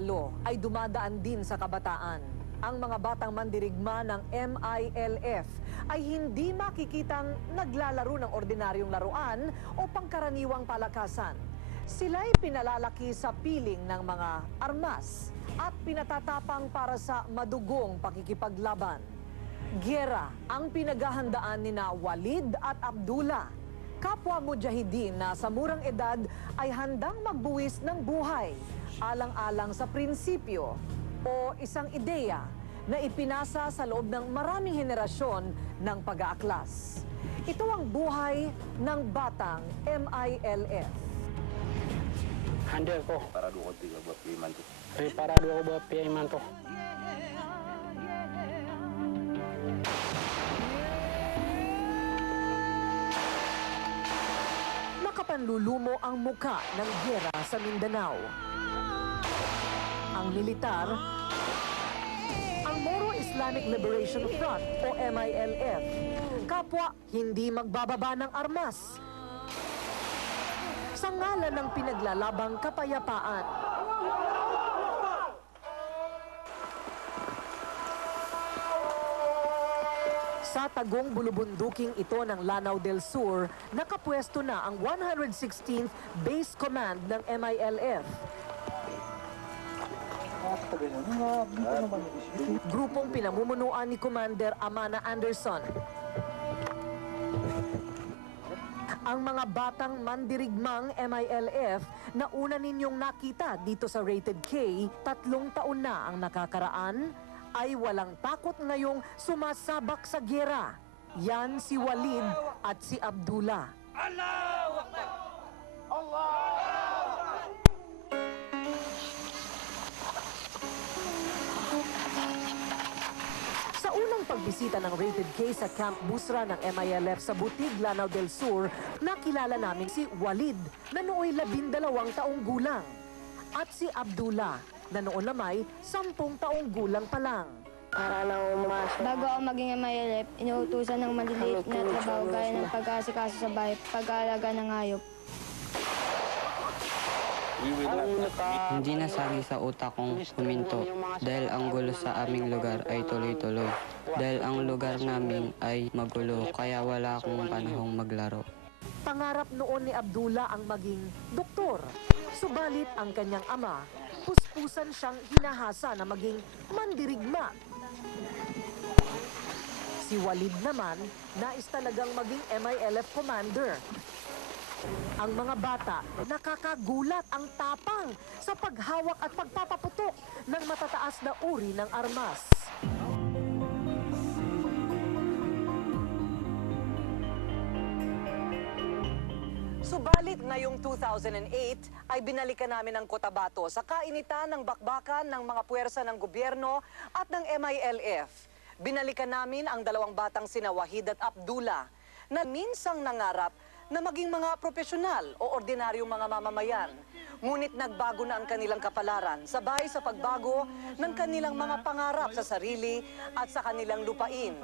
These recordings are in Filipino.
pagkatalo ay dumadaan din sa kabataan. Ang mga batang mandirigma ng MILF ay hindi makikitang naglalaro ng ordinaryong laruan o pangkaraniwang palakasan. Sila'y pinalalaki sa piling ng mga armas at pinatatapang para sa madugong pakikipaglaban. Giyera ang pinaghahandaan nina Walid at Abdullah, kapwa mujahidin na sa murang edad ay handang magbuwis ng buhay, alang-alang sa prinsipyo o isang ideya na ipinasa sa loob ng maraming henerasyon ng pag-aaklas. Ito ang buhay ng batang MILF. Handa ko. Parado ko tiga buat piman to. Parado ako buat piman to. Nakapanlulumo ang muka ng giyera sa Mindanao. Ang militar, ang Moro Islamic Liberation Front o MILF, kapwa hindi magbababa ng armas. Sa ngalan ng pinaglalabang kapayapaan. Sa tagong bulubunduking ito ng Lanao del Sur, nakapwesto na ang 116th Base Command ng MILF. Grupong pinamumunuan ni Commander Amana Anderson. Ang mga batang mandirigmang MILF na una ninyong nakita dito sa Rated K, 3 taon na ang nakakaraan, ay walang takot ngayong sumasabak sa giyera. Yan si Walid at si Abdullah. Allahu Akbar! Sa unang pagbisita ng Rated K sa Camp Busra ng MILF sa Butig, Lanao del Sur, nakilala namin si Walid na nooy 12 taong gulang at si Abdullah na noon lamay 10 taong gulang pa lang. Para lang umasok. Bago ako maging MILF, inuutusan ng maliliit na trabaho gaya ng pag-aasikaso sa bahay, pag-aalaga ng hayop. Hindi nasagi sa utak kong huminto dahil ang gulo sa aming lugar ay tuloy-tuloy. Dahil ang lugar namin ay magulo kaya wala akong panahong maglaro. Pangarap noon ni Abdullah ang maging doktor. Subalit ang kanyang ama, puspusan siyang hinahasa na maging mandirigma. Si Walid naman, nais talagang maging MILF commander. Ang mga bata, nakakagulat ang tapang sa paghawak at pagpapaputok ng matataas na uri ng armas. Subalit ngayong 2008 ay binalikan namin ang Cotabato sa kainitan ng bakbakan ng mga puwersa ng gobyerno at ng MILF. Binalikan namin ang 2 batang sina Wahid at Abdullah na minsang nangarap na maging mga profesional o ordinaryong mga mamamayan. Ngunit nagbago na ang kanilang kapalaran sabay sa pagbago ng kanilang mga pangarap sa sarili at sa kanilang lupain.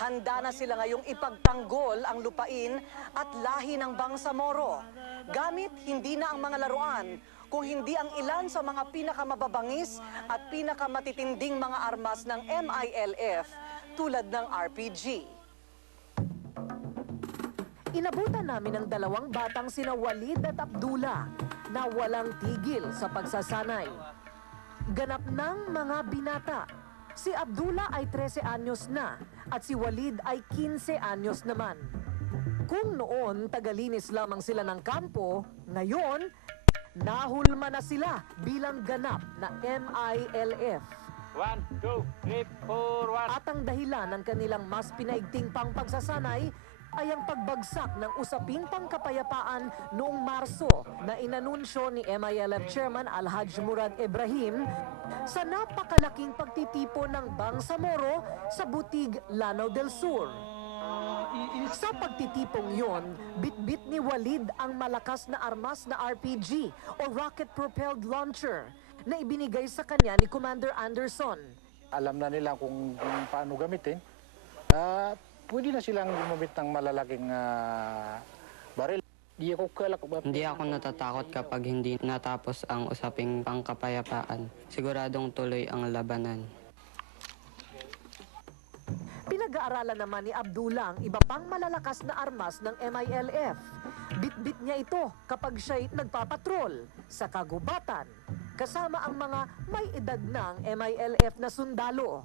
Handa na sila ngayong ipagtanggol ang lupain at lahi ng Bangsamoro. Gamit hindi na ang mga laruan, kung hindi ang ilan sa mga pinakamababangis at pinakamatitinding mga armas ng MILF tulad ng RPG. Inabutan namin ang 2 batang sina Walid at Abdullah na walang tigil sa pagsasanay. Ganap ng mga binata. Si Abdullah ay 13 anyos na at si Walid ay 15 anyos naman. Kung noon tagalinis lamang sila ng kampo, ngayon nahulma na sila bilang ganap na MILF. 1, 2, 3, 4, 1. At ang dahilan ng kanilang mas pinaigting pang pagsasanay ay ang pagbagsak ng usaping pangkapayapaan noong Marso na inanunsyo ni MILF Chairman Alhaj Murad Ibrahim sa napakalaking pagtitipon ng Bangsamoro sa Butig, Lanao del Sur. Sa pagtitipong yon, bitbit ni Walid ang malakas na armas na RPG o rocket-propelled launcher na ibinigay sa kanya ni Commander Anderson. Alam na nila kung paano gamitin. Pwede na silang gumamit ng malalaking baril. Di ako kalak ba? Hindi ako natatakot kapag hindi natapos ang usaping pangkapayapaan. Siguradong tuloy ang labanan. Pinag-aaralan naman ni Abdullah ang iba pang malalakas na armas ng MILF. Bit-bit niya ito kapag siya'y nagpapatrol sa kagubatan, kasama ang mga may edad ng MILF na sundalo.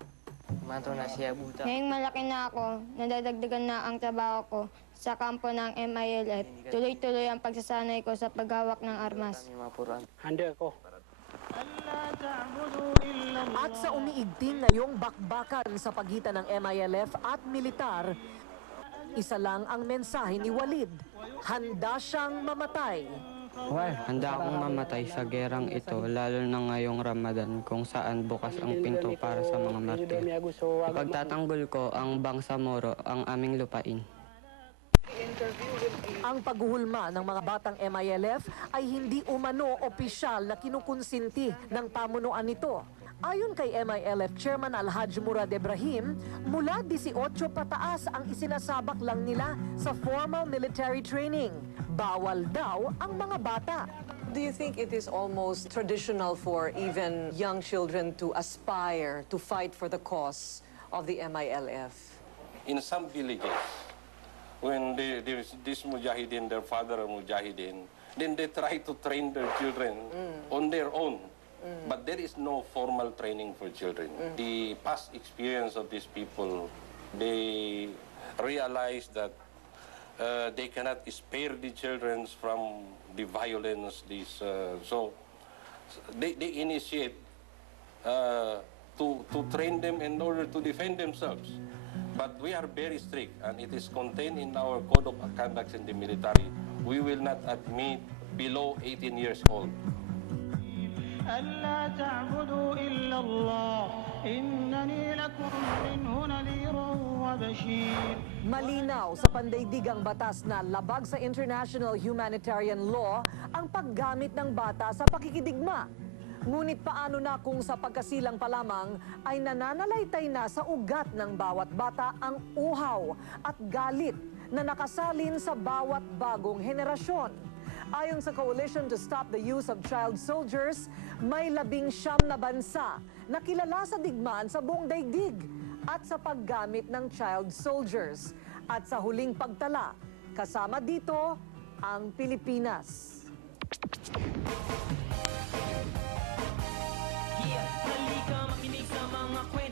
Ngayong malaki na ako, nadadagdagan na ang trabaho ko sa kampo ng MILF. Tuloy-tuloy ang pagsasanay ko sa paghawak ng armas. Handa ako. At sa umiigting ngayong bakbakan sa pagitan ng MILF at militar, isa lang ang mensahe ni Walid. Handa siyang mamatay. Handa akong mamatay sa gerang ito, lalo na ngayong Ramadan kung saan bukas ang pinto para sa mga martir. Ipagtatanggol ko ang Bangsamoro, ang aming lupain. Ang paghuhulma ng mga batang MILF ay hindi umano opisyal na kinukonsinti ng pamunuan nito. Ayon kay MILF Chairman Alhaj Murad Ibrahim, mula 18 pataas ang isinasabak lang nila sa formal military training. Bawal daw ang mga bata. Do you think it is almost traditional for even young children to aspire to fight for the cause of the MILF? In some villages, when this mujahideen, their father are mujahideen, then they try to train their children on their own. But there is no formal training for children. The past experience of these people, they realize that they cannot spare the children from the violence. So they initiate to train them in order to defend themselves. But we are very strict, and it is contained in our code of conduct in the military. We will not admit below 18 years old. ألا تعبدوا إلا الله إنني لكم منه نذير وبشير. Malinaw sa pandaigdigang batas na labag sa international humanitarian law ang paggamit ng bata sa pakikidigma. Ngunit paano na kung sa pagkasilang pa lamang ay nananalaytay na sa ugat ng bawat bata ang uhaw at galit na nakasalin sa bawat bagong henerasyon? Ayon sa Coalition to Stop the Use of Child Soldiers, may 19 na bansa na kilala sa digmaan sa buong daigdig at sa paggamit ng child soldiers. At sa huling pagtala, kasama dito ang Pilipinas. Halika makinig sa mga kwento.